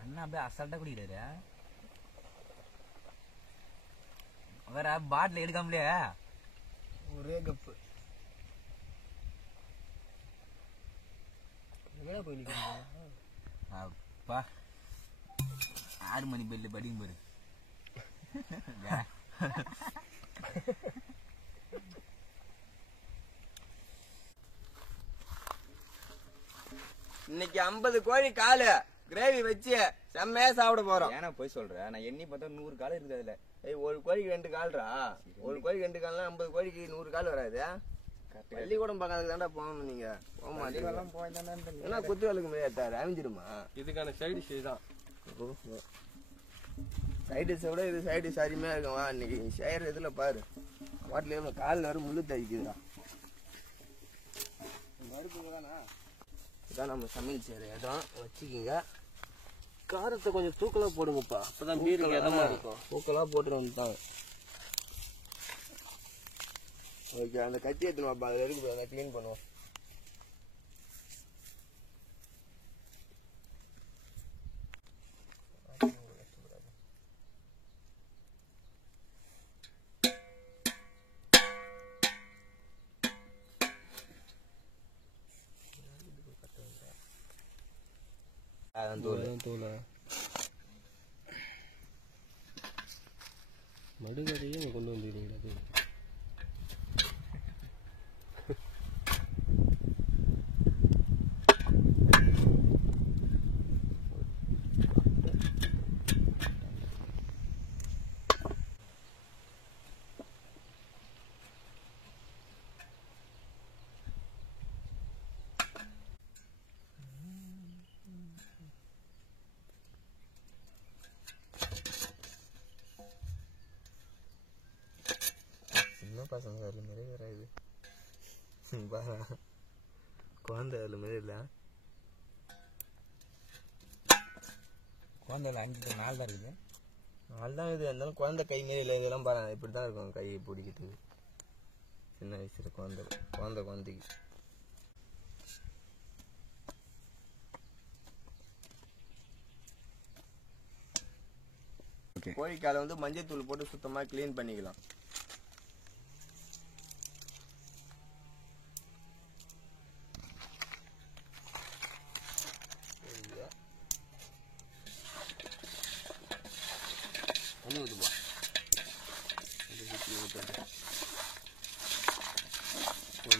அண்ணா அப்படியே அசால்ட்டா குடிக்கிறாரு. வேற பாட்டில் எடுக்காமலே ஒரே கப்பு அப்பா 6 மணி பெல்லு படிங்க பாரு. இன்னைக்கு 50 கோழி காலு கிரேவி வச்சு செம்மையா சாப்பிட போறோம். ஏன்னா போய் சொல்றேன், நான் எண்ணி பார்த்தா 100 கால் இருக்குது அதுல. ஒரு கோழிக்கு 2 கால்ரா. ஒரு கோழிக்கு 2 கால்னா 50 கோழிக்கு 100 கால் வராது. பள்ளிக்கூடம் பக்கத்துக்கு தாண்டா போகணும். நீங்க போக மாட்டீங்க. ஏன்னா குத்து வேலைக்கு முடியாது, அமைஞ்சிடுமா? இதுக்கான சைடு டிஷ் தான். சைடு டிஷை விட இது சைடு டிஷ் அருமையா இருக்கும். வா இன்னைக்கு செய்யற இதுல பாரு, ஹோட்டல காலில் வரும் முள்ளு தைக்குதுடா. இதான் நம்ம சமையல் செய்யற இடம். வச்சுக்கிங்க. காரத்தை கொஞ்சம் தூக்கலா போடுங்கப்பா, அப்பதான் பீருக்கு எதமா இருக்கும். தூக்கலா போட்டு வந்துட்டாங்க. ஓகே, அந்த கத்தி எடுத்துனுவாப்பா, அதில் இருக்கு, அதை க்ளீன் பண்ணுவோம். மடுகதையும் கொண்டு வந்துடுறீங்க. பசங்க அதில் மாரி வேற இது பாரா, குழந்தை அதில் மாரி இல்லை. குழந்தை 5 தான் இருக்குது. 4 தான் இது. இருந்தாலும் குழந்தை கை மாரி இல்லை. இதெல்லாம் பாரு, இப்படி தான் இருக்கும் கை பிடிக்கிறதுக்கு. சின்ன வயசுல குழந்தைக்கு கோழிக்காலை வந்து மஞ்சள் தூள் போட்டு சுத்தமாக கிளீன் பண்ணிக்கலாம்.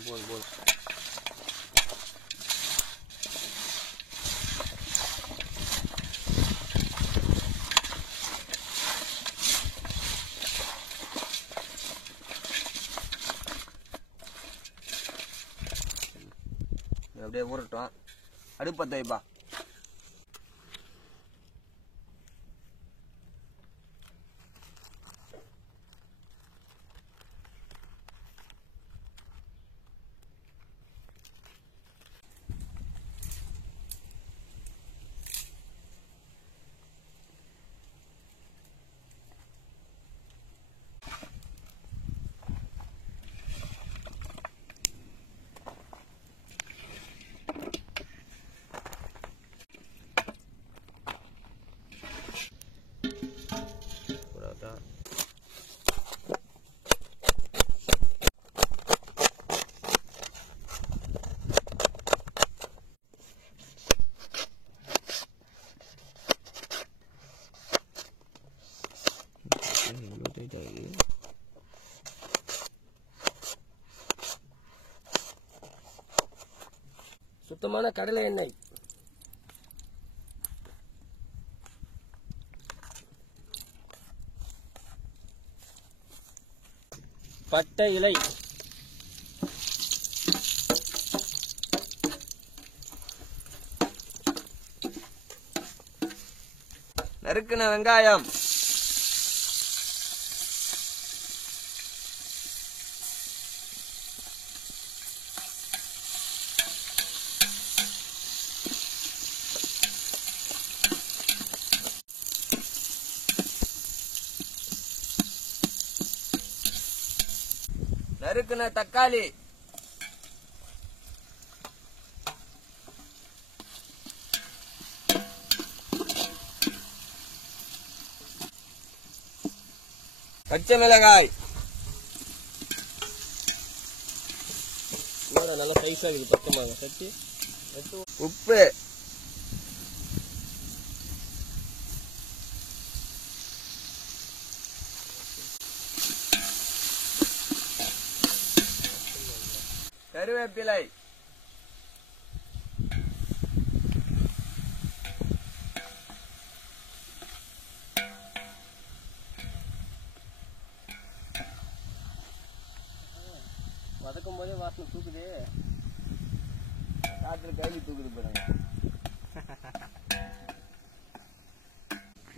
போதும். அப்படியே ஊறட்டும். அடுப்பு பற்ற வைப்பா. சுத்தமான கடலை எண்ணெய், பட்டை இலை, நறுக்குன வெங்காயம், நறுக்குன தக்காளி, பச்சை மிளகாய், நல்லா சைஸா இருக்குது பச்சை மிளகாய் கட்டி. உப்பு, கருவேப்பிலை, வதக்கும் போதே வாசனை தூக்குது. காத்துல கைலி தூக்குது பாருங்க.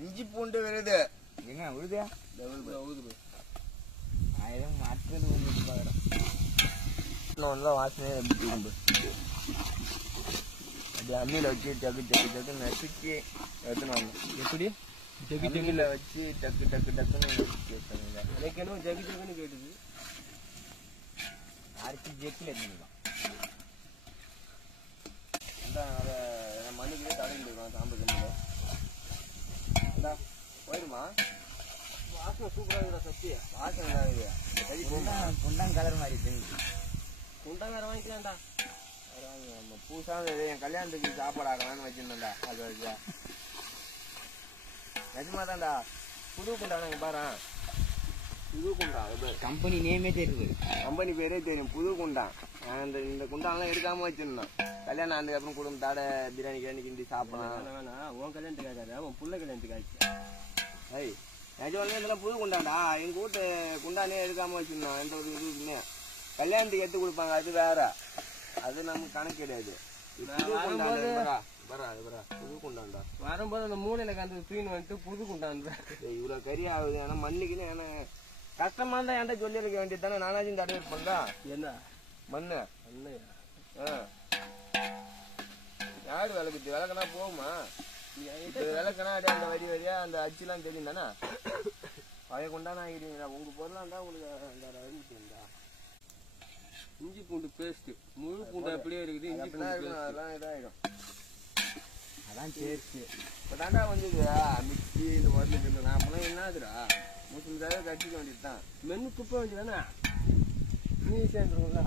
இஞ்சி பூண்டு விழுது. எங்க உழுதியா? ஊதுது. ஆயிரம் மாற்றது வந்து பாக்குறேன். இன்னும் வாசனையே எப்படி தூக்கும்பு. அப்படி அம்மியில வச்சு டக்கு டக்கு டக்குன்னு நசுக்கி எடுத்துன்னு வரணும். எப்படி அம்மியில வச்சு டக்கு டக்கு டக்குன்னு நசுக்கி எடுத்துனுங்க. எனக்கு என்ன ஜகு ஜகுன்னு கேட்டுது. அரிசி ஜெக்கில் எடுத்துக்கலாம். அதை மண்ணுக்குள்ளே தடவி விடுவான் சாம்பல் கம்மியில். இந்தா போயிடுமா? வாசனை சூப்பராக இருக்குதா சத்தி? வாசனை தான் இருக்குது. கறி போமா? புண்டாங்க கலர் மாதிரி தெரியுது. குண்டா வேற வாங்கிக்கலாம்டா. நம்ம பூசாக என் கல்யாணத்துக்கு சாப்பாடு ஆகலான்னு வச்சிருந்தேன்டா. அது வச்சா நிஜமா தான்டா. புது குண்டான இங்கே பாரு. புது குண்டா கம்பெனி நேமே தெரியுது. கம்பெனி பேரே தெரியும். புது குண்டான். இந்த குண்டான்லாம் எடுக்காம வச்சிருந்தோம். கல்யாணம் ஆனதுக்கு அப்புறம் குடும்பம் தாட பிரியாணி கிராணி கிண்டி சாப்பிடலாம். வேணா உன் கல்யாணத்துக்கு ஆகாது, உன் புள்ள கல்யாணத்துக்கு ஆச்சு. ஐய் நிஜமாலே இதெல்லாம் புது குண்டாண்டா. எங்க வீட்டு குண்டானே எடுக்காம வச்சிருந்தோம். எந்த ஒரு இதுவுமே கல்யாணத்துக்கு எடுத்து கொடுப்பாங்க. அது வேற, அது நமக்கு கணக்கு கிடையாது. புது குண்டாண்டா புது குண்டாண்டா. வரும்போது அந்த மூலையில கந்து தூயின் வந்துட்டு புது குண்டான். இவ்வளவு கறி ஆகுது. ஆனா மண்ணுக்குன்னு ஏன்னா கஷ்டமா இருந்தா என்கிட்ட சொல்லி இருக்க வேண்டியது தானே. நானாச்சும் தடவை இருப்பேன்டா. என்ன மண்ணு இல்லையா? யாரு விளக்குது? விளக்குனா போகுமா? விளக்குனா அந்த வரி வரியா அந்த அச்சுலாம் தெரியும் தானே. பழைய கொண்டானா ஆகிடுவீங்களா? உங்க பொருளா இருந்தா உங்களுக்கு அந்த அறிஞ்சிட்டீங்களா? இஞ்சி பூண்டு பேஸ்ட் முழு பூண்டு அப்படியே இருக்குது. இஞ்சி பூண்டு அதெல்லாம் இதாகிடும். அதான் டேஸ்ட். இப்போ தாண்டா வந்தது மிக்சி இந்த மருந்து. நான் அப்பெல்லாம் என்னதுடா முஸ்லிம்ஸாவே கட்டிக்க வேண்டியது தான். மென்னு துப்ப வேண்டியதானே? நீ சேர்ந்துருங்களா?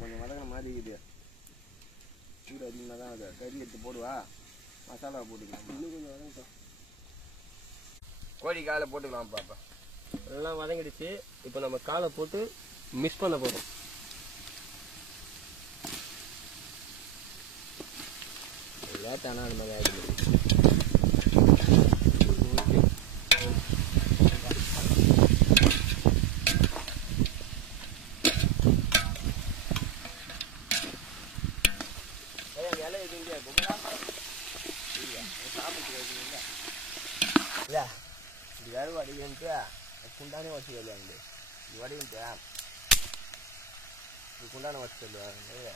கொஞ்சம் வதங்கின மாதிரி இருக்குது. சூடு அதிகமாக தான் அது. கறி எடுத்து போடுவா, மசாலா போட்டுக்கலாம். இன்னும் கொஞ்சம் வதங்கிட்டோம். கோழி காலை போட்டுக்கலாம். பாப்பா எல்லாம் வதங்கிடுச்சு. இப்போ நம்ம காலை போட்டு மிக்ஸ் பண்ண போறோம். லேட்டானா அந்த மாதிரி ஆகிடுது. இது வேறு வடிகன்ட்டு குண்டானே வச்சு சொல்லுவாங்க. இது வடிகன்ட்டு இது குண்டான வச்சு சொல்லுவாங்க.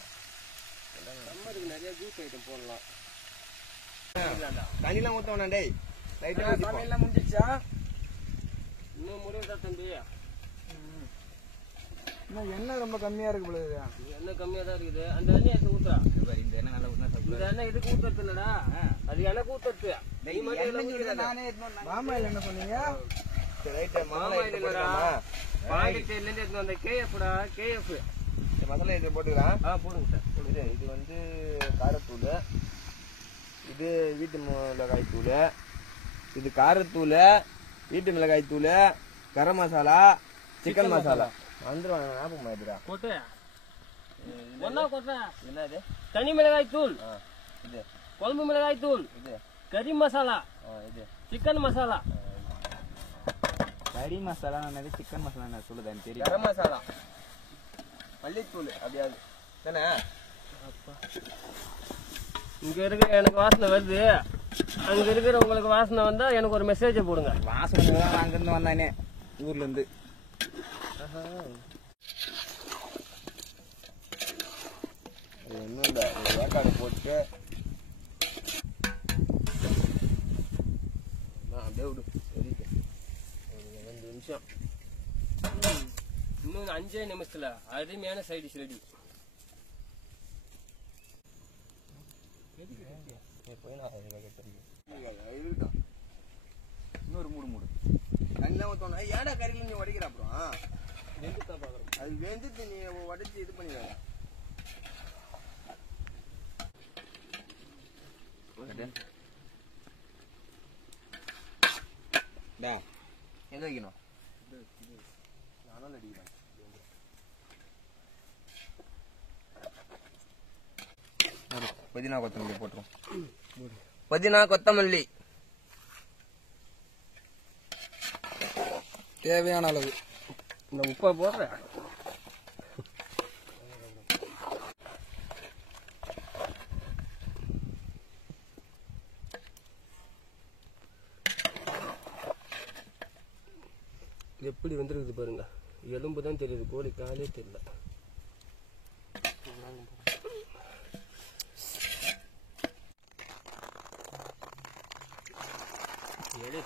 சம்மருக்கு நிறைய ஜூஸ் ஐட்டம் போடலாம். தண்ணிலாம் ஊற்ற வேணாம். டேய் சமையல்லாம் முடிஞ்சிச்சா? இன்னும் முடியுதா தம்பி? எண்ணெய் ரொம்ப கம்மியா இருக்கு போல. எண்ணெய் கம்மியா தான் இருக்குது. அந்த எண்ணெய் எடுத்து ஊத்துறா. இந்த எண்ணெய் நல்லா ஊற்றினா இந்த எண்ணெய் இதுக்கு ஊத்துறது இல்லடா, அது எனக்கு ஊத்துறது. நீ மட்டும் மாமாயில் என்ன சொன்னீங்க? பாண்டிச்சேரியில இருந்து எடுத்து வந்த கேஎஃப்டா. கேஎஃப் மசாலா இதை போட்டுக்கலாம். போடுங்க சார். இது வந்து காரத்தூள், இது வீட்டு மிளகாய் தூள், இது காரத்தூள், வீட்டு மிளகாய் தூள், கரம் மசாலா, சிக்கன் மசாலா. வந்துடும் ஞாபகம் மாதிரிடா. கொட்டு ஒன்னா கொட்டா. என்னது? தனி மிளகாய் தூள், இது குழம்பு மிளகாய் தூள், இது கறி மசாலா, இது சிக்கன் மசாலா. கறி மசாலா என்னது, சிக்கன் மசாலா என்ன சொல்லுதான் தெரியும். கரம் மசாலா, மல்லித்தூள் அப்படியாது தானே? இங்க இருக்கிற எனக்கு வாசனை வருது, அங்க இருக்கிற உங்களுக்கு வாசனை வந்தா எனக்கு ஒரு மெசேஜை போடுங்க. வாசனை அங்கிருந்து வந்தானே ஊர்ல இருந்து. ஒன்றும் இல்லை, ஒரு வேக்காடு போட்டு அப்படியே விடு. சரிக்கு ஒரு 2 நிமிஷம். இன்னும் 5 நிமிஷத்துல அருமையான சைடு டிஷ் ரெடி. இன்னொரு மூடு தண்ணி தான் ஊற்றணும். ஏடா கறியில் நீ உடைக்கிற அப்புறம் வெந்துட்டா பார்க்குறோம். அது வெந்துட்டு நீ உடைச்சி இது பண்ணிடுற. எங்க வைக்கணும்? நானும் அடிக்கிறேன். புதினா கொத்தமல்லி போட்டுரும். புதினா கொத்தமல்லி தேவையான அளவு. இந்த உப்பை போடுறேன். எப்படி வந்துருக்குது பாருங்க. எலும்பு தான் தெரியுது, கோழி காலே தெரியல.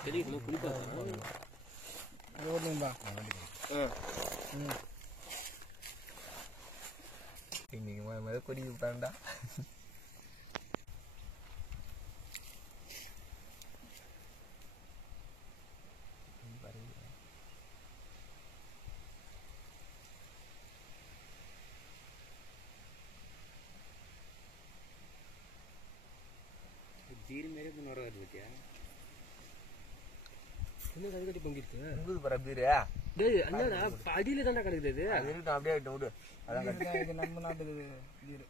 தெரியும் குளிப்பாங்க. இன்னைக்கு முதல் கொடி விட்டாண்டா. பீர் மாரி இப்போ நுர வருது பத்தியா? என்ன கறி பொங்கிருக்கு? பொங்குது பாரு பீரு. டேய் என்னடா அடியில தான்டா கிடக்குது. அது இருக்கட்டும், அப்படியே ஆகிட்டு விடு. அதான் இது நம்ம நாட்டு பீர்.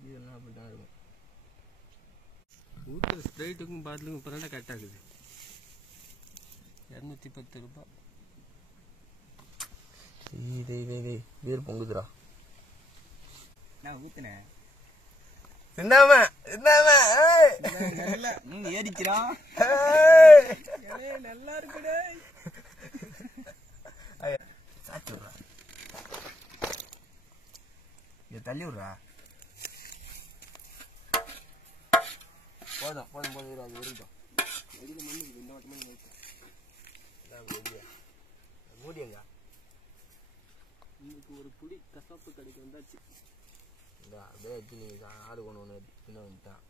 பீரெல்லாம் அப்படிதான் இருக்கும். ஊற்றுற ஸ்ப்ரைட்டுக்கும் பாட்டிலுக்கும் இப்போ தான்டா கரெக்டாக இருக்குது. 210 ரூபாய். பீர் பொங்குதுரா. நான் ஊத்துனேன். சிந்தாம ஏறிச்சுடா. நல்லா இருக்குடே. சாச்சி விட்றா. இதை தள்ளி விட்றா. போதும் போதும் போதும், அது வரைக்கும் வெளியில் மண்ணு இந்த வட்டமாக மூடியங்க. இன்னைக்கு ஒரு புடி கசாப்பு கடைக்கு வந்தாச்சு. இந்த அப்படியே எடுத்து நீங்கள் ஆடு கொண்டு சின்ன வந்துட்டான்.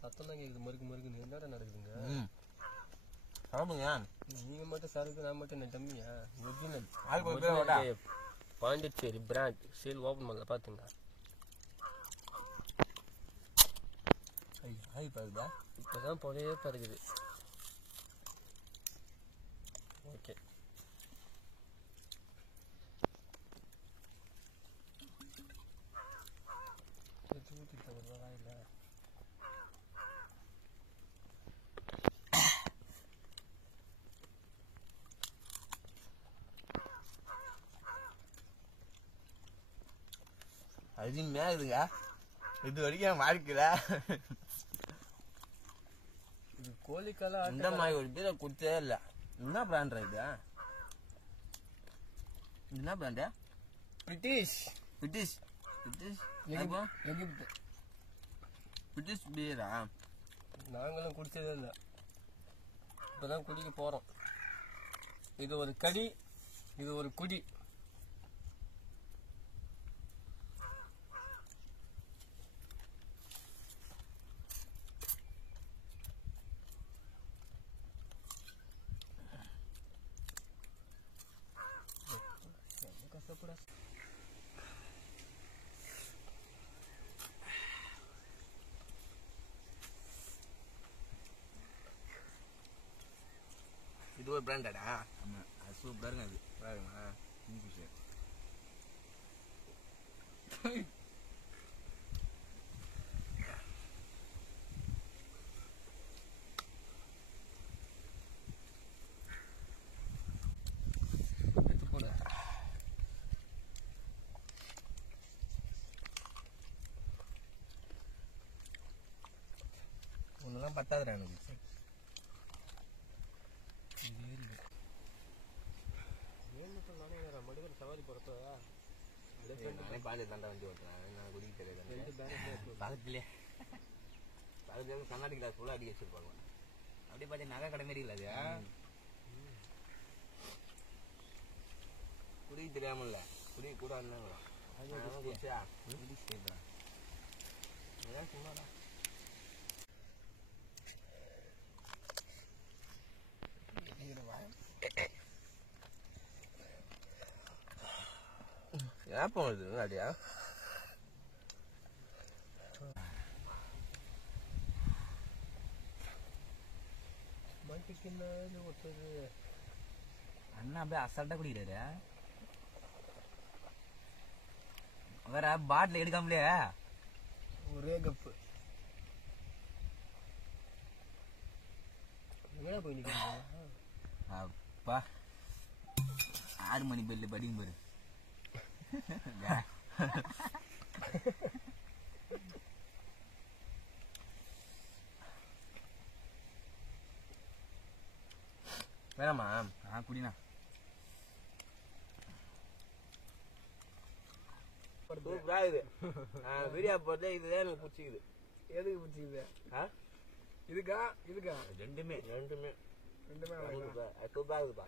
சத்தம் தான் கேட்குது, மறுக்குன்னு என்னடா நடக்குதுங்க? சாப்பிடுங்க. நீங்கள் மட்டும் சரக்கு, நான் மட்டும் என்ன டம்மியா? ஒரிஜினல் ஆளுக்கு ஒரு பேர் ஓட்டா. பாண்டிச்சேரி பிராண்ட் சேல் ஓப்பன் பண்ணல பார்த்துங்க. பாருதா, இப்போ தான் புகையே பறக்குது. ஓகே, ஊற்றிட்டு வருவா இல்லை? அருமையா இருக்குதுங்க. இது வரைக்கும் என் வாழ்க்கையில இது கோழிக்கெல்லாம் இந்த மாதிரி ஒரு பீரை குடிச்சதே இல்லை. என்ன பிராண்டா இது? என்ன பிராண்டு? பிரிட்டிஷ் பிரிட்டிஷ் பிரிட்டிஷ் எகிப்து. பிரிட்டிஷ் பீரா? நாங்களும் குடிச்சதே இல்லை, இப்போதான் குடிக்க போகிறோம். இது ஒரு கடி, இது ஒரு குடி. கஷ்டப்பட இது ஒரு பிராண்டாடா? ஆமாம், அது சூப்பராக இருக்கும். அது பாருங்க. கிங்ஃபிஷர். எடுத்து போட. ஒன்றுலாம் பத்தாதுடா எனக்கு. ஏன் மட்டும் நானே மடுகள் சவாரி போகிறப்ப நானே பாஞ்சு தாண்டா வண்டி ஓட்டுறேன் நான் குடிக்க தெரியாது பக்கத்துலயே அதுல கண்ணாடி கிளாஸ் ஃபுல்லாக அடி வச்சிருப்பாங்க அப்படியே பார்த்தா நகை கடை மாரி இல்லை அது குடிக்க தெரியாமல்ல குடிக்க கூட இருந்தாங்களா குடிச்சா ஏன் சும்மாடா ஏப்பம் வருது அடியா மாட்டிக்கின்னு ஒருத்தது அண்ணா அப்படியே அசால்ட்டா குடிக்கிறாரு வேற பாட்டில் எடுக்காமலே ஒரே கப்பு எங்கடா போய் நிற்கிறீங்க அப்பா 6 மணி பெல்லு படிக்கும் பாரு வேணாமா குடிண்ணா சூப்பரா இது வீடியோ போட்டு இதுதான் எனக்கு பிடிச்சிக்குது எதுக்கு பிடிச்சிக்குது இதுக்கா இதுக்கா ரெண்டுமே ரெண்டுமே சூப்பரா இருக்குப்பா